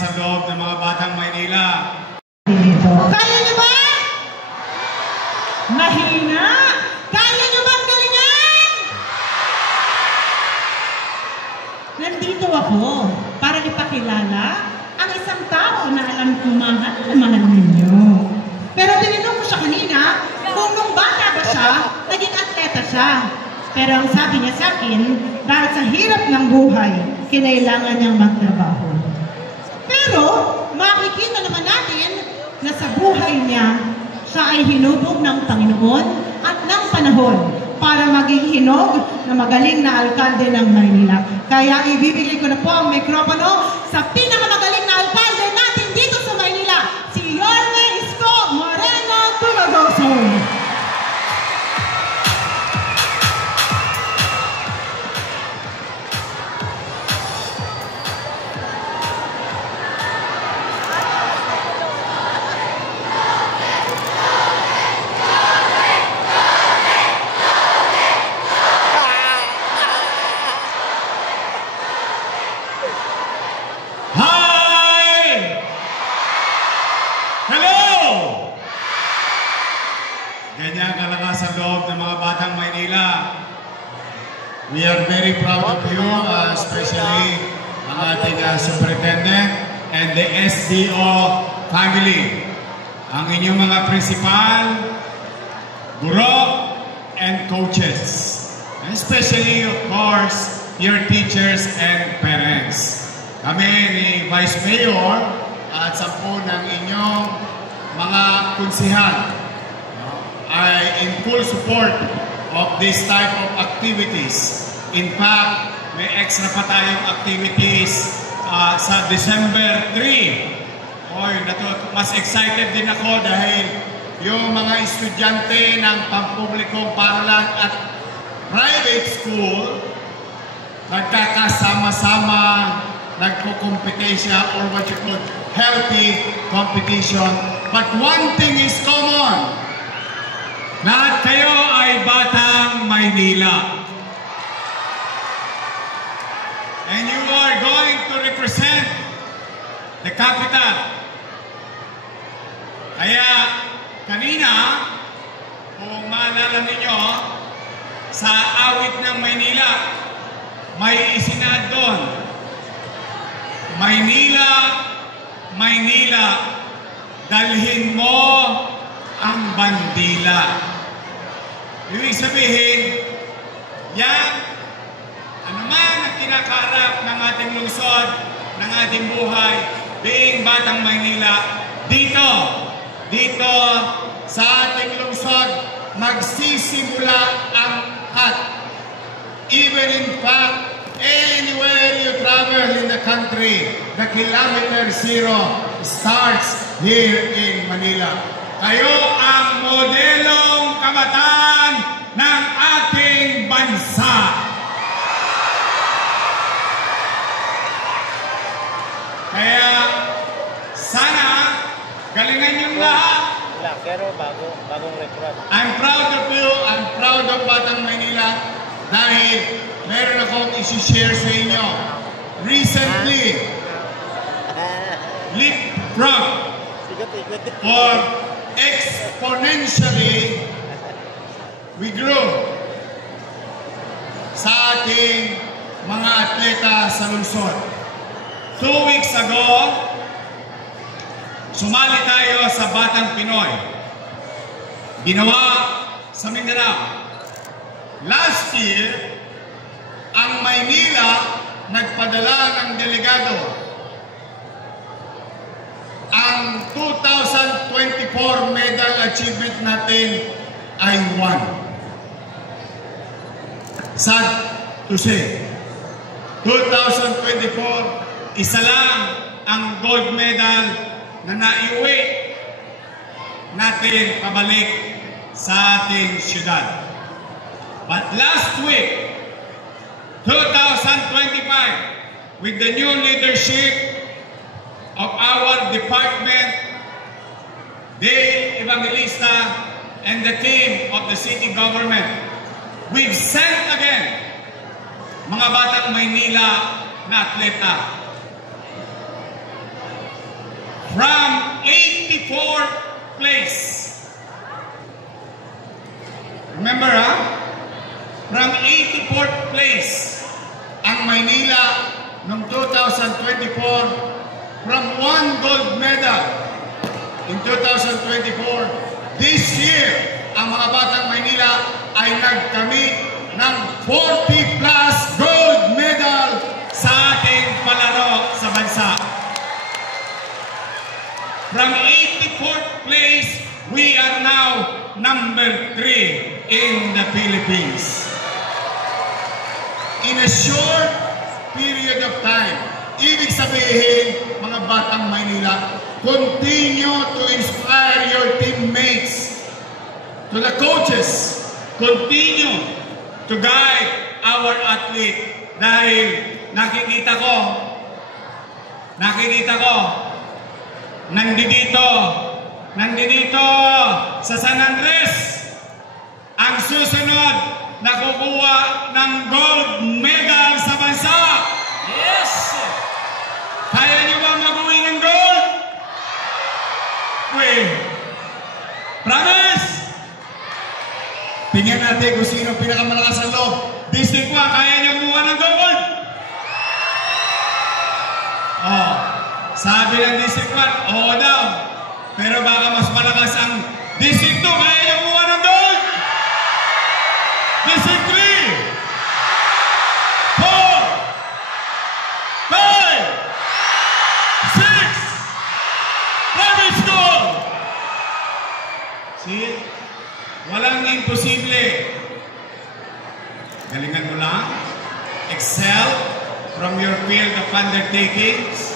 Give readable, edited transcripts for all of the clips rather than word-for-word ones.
kalakas ang loob ng mga batang Maynila. Kaya niyo ba? Mahina? Kaya niyo bang galingan? Nandito ako para ipakilala ang isang tao na alam ko mahal na mahal ninyo. Pero tinanong ko siya kanina kung nung bata ba siya, naging atleta siya. Pero ang sabi niya sa akin, dahil sa hirap ng buhay, kinailangan niyang magtrabaho. Pero makikita naman natin na sa buhay niya, siya ay hinubog ng Panginoon at ng panahon para maging hinog na magaling na alkalde ng Maynila. Kaya ibibigay ko na po ang mikropono sa pinakamagaling na alkalde natin dito sa Maynila, si Yorme Isko Moreno Tulodoso. Ganyan kalakas ang loob ng mga batang Maynila. We are very proud of you, especially ang ating superintendent and the SDO family. Ang inyong mga principal, guro, and coaches. And especially, of course, your teachers and parents. Kami ni Vice Mayor at 10 ng inyong mga kunsihan ay in full support of this type of activities. In fact, may extra pa tayong activities sa December 3. Mas excited din ako dahil yung mga estudyante ng pampublikong paaralan at private school nagkakasama-sama, nagko-competition or what you call healthy competition. But one thing is common. Lahat kayo ay batang Maynila. And you are going to represent the capital. Kaya kanina, kung maalala ninyo, sa awit ng Maynila, may isinad doon. Maynila, Maynila, dalhin mo ang bandila. Ibig sabihin, yan, anuman ang kinakaharap ng ating lungsod, ng ating buhay, being batang Maynila, dito sa ating lungsod, magsisimula ang lahat. Even in fact, anywhere you travel in the country, the kilometer zero starts here in Manila. Kayo ang modelong kabataan ng ating bansa. Kaya sana galingan yung lahat. Pero bagong recruit. I'm proud of you. I'm proud of Batang Maynila dahil meron akong isi-share sa inyo. Recently, leapfrog or exponentially we grew sa ating mga atleta sa lungsod. 2 weeks ago, sumali tayo sa Batang Pinoy. Ginawa sa Mindanao. Last year, ang Maynila nagpadala ng delegado. Ang 2024 medal achievement natin ay 1. Sad to say, 2024, isa lang ang gold medal na naiuwi natin pabalik sa ating syudad. But last week, 2025, with the new leadership of our department, Dale Evangelista, and the team of the city government, we've sent again mga batang Maynila na atleta. 84th place. Remember, from 84th place ang Maynila noong 2024 from 1 gold medal in 2024. This year, ang mga batang Maynila ay nagkamit ng 40 plus gold medal sa ating palaro sa bansa. From 84th place, we are now number 3 in the Philippines. In a short period of time, ibig sabihin, mga batang Maynila, continue to inspire your teammates, to the coaches, continue to guide our athlete. Dahil nakikita ko, nandito sa San Andres, ang susunod na kukuha ng gold medal sa bansa. Yes! Kaya niyo ba mag-uwi ng gold? Wait. Promise? Tingnan natin kung sino pinakamalakas sa loob. District 1, kaya niyo kumuha ng gold? Oh, sabi ng District 1, oo daw. Pero baka mas malakas ang District 2, kaya niyo kumuha ng gold? District 3, 4, 5, 6, private school. See? Walang imposible. Galingan mo lang. Excel from your field of undertakings.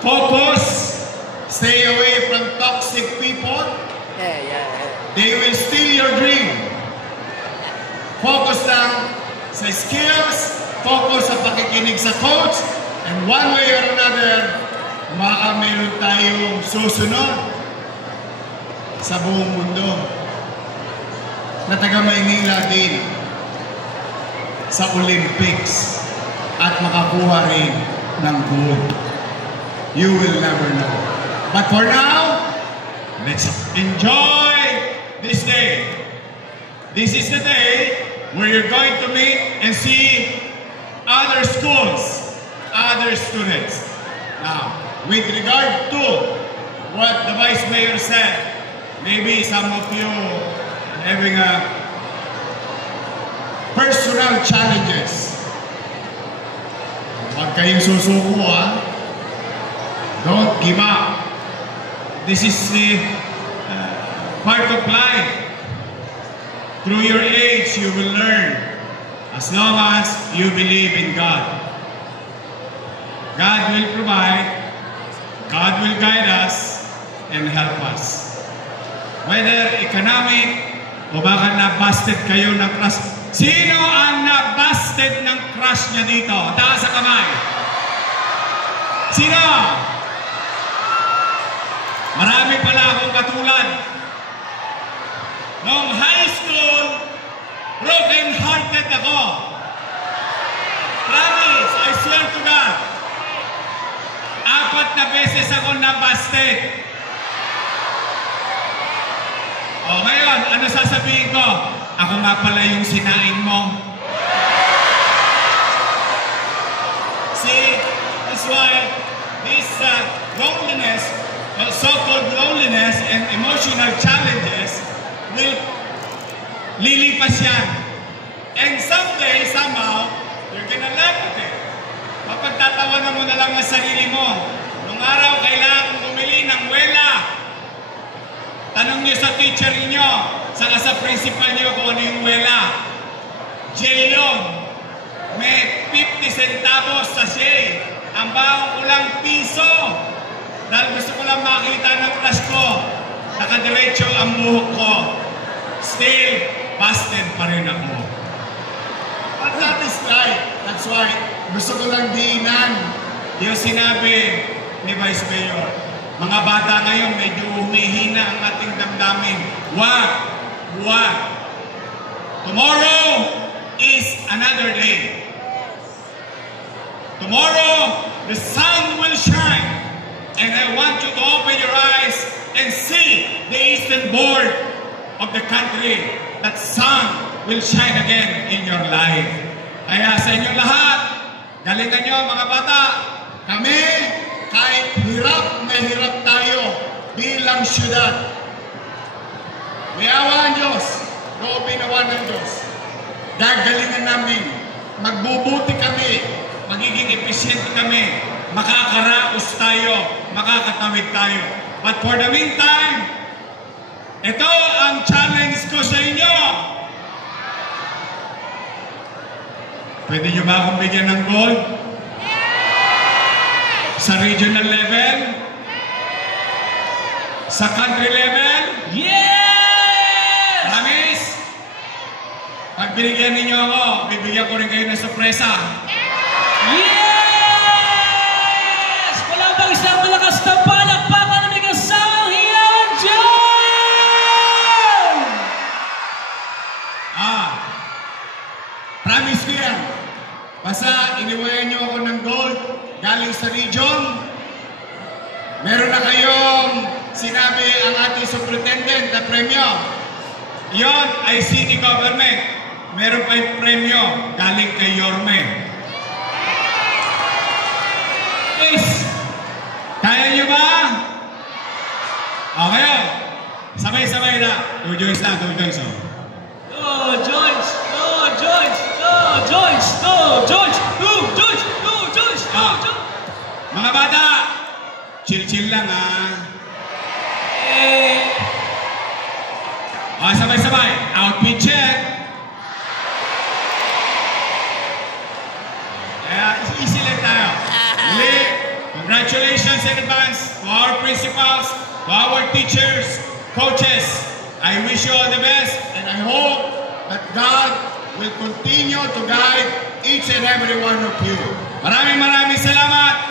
Focus. Stay away from toxic people. They will steal your dream. Focus lang sa skills. Focus sa pakikinig sa coach. And one way or another, baka meron tayong susunod sa buong mundo na taga Maynila din sa Olympics at makakuha rin ng gold. You will never know. But for now, let's enjoy this day. This is the day where you're going to meet and see other schools, other students. Now, with regard to what the Vice Mayor said, maybe some of you having a personal challenges. Huwag kayong susuko, Don't give up. This is the part of life. Through your age, you will learn. As long as you believe in God. God will provide. God will guide us and help us. Whether economic, o baka na-busted kayo ng crush. Sino ang na-busted ng crush niya dito? Taas sa kamay. Sino? Marami pala akong katulad. Noong high school, broken-hearted ako. Promise, I swear to God. 4 na beses ako na-busted. O ngayon, ano sasabihin ko? Ako nga pala yung sinain mo. See, that's why this loneliness, so-called loneliness and emotional challenges will lilipas yan. And someday, somehow, you're gonna laugh at it. Mapagtatawanan mo na lang ang sarili mo. Nung araw, kailangan bumili ng wela. Tanong niyo sa teacher niyo, saka sa principal niyo kung ano yung wela. Jail yun. May 50 centavos sa shade. Ang baon ko lang piso. Dahil gusto ko lang makita ng class ko. Nakadiretso ang buhok ko. Still, busted pa rin ako. But that is right. That's why gusto ko lang diinan yung sinabi ni Vice Mayor. Mga bata ngayon, medyo humihina ang ating damdamin. Wag. Tomorrow is another day. Tomorrow, the sun will shine. And I want you to open your eyes and see the eastern board of the country, that sun will shine again in your life. Kaya sa inyong lahat, galingan nyo mga bata, kami, kahit hirap na hirap tayo bilang syudad, may awa ang Diyos, loobin awa ng Diyos, gagalingan namin, magbubuti kami, magiging efficient kami, makakaraos tayo, makakatawid tayo. But for the meantime, ito ang challenge ko sa inyo. Pwede nyo ba akong bigyan ng gold? Sa regional level? Sa country level? Yes! Promise? Pag binigyan ninyo ako, bibigyan ko rin kayo ng sorpresa. Yes! Wala bang isang malakas na palakpakan na may kasamang hiyang John! Promise ko yan. Basta iniwayan nyo ako ng gold galing sa region. Meron na kayong sinabi ang ating superintendent na premyo. Yon ay city government. Meron pa yung premyo galing kay Yorme. Yes! Kaya nyo ba? Okay. Sabay-sabay na. 2 joints lang, 2 joints. Oh, Joyce! Oh, Joyce! Oh, Joyce! Oh, Joyce! Oh, Joyce! Oh, Joyce! Oh, Joyce! Mga bata, chill-chill lang sabay-sabay. Outfit check. Easy lang tayo. Congratulations in advance to our principals, to our teachers, coaches. I wish you all the best, and I hope that God will continue to guide each and every one of you. Maraming salamat.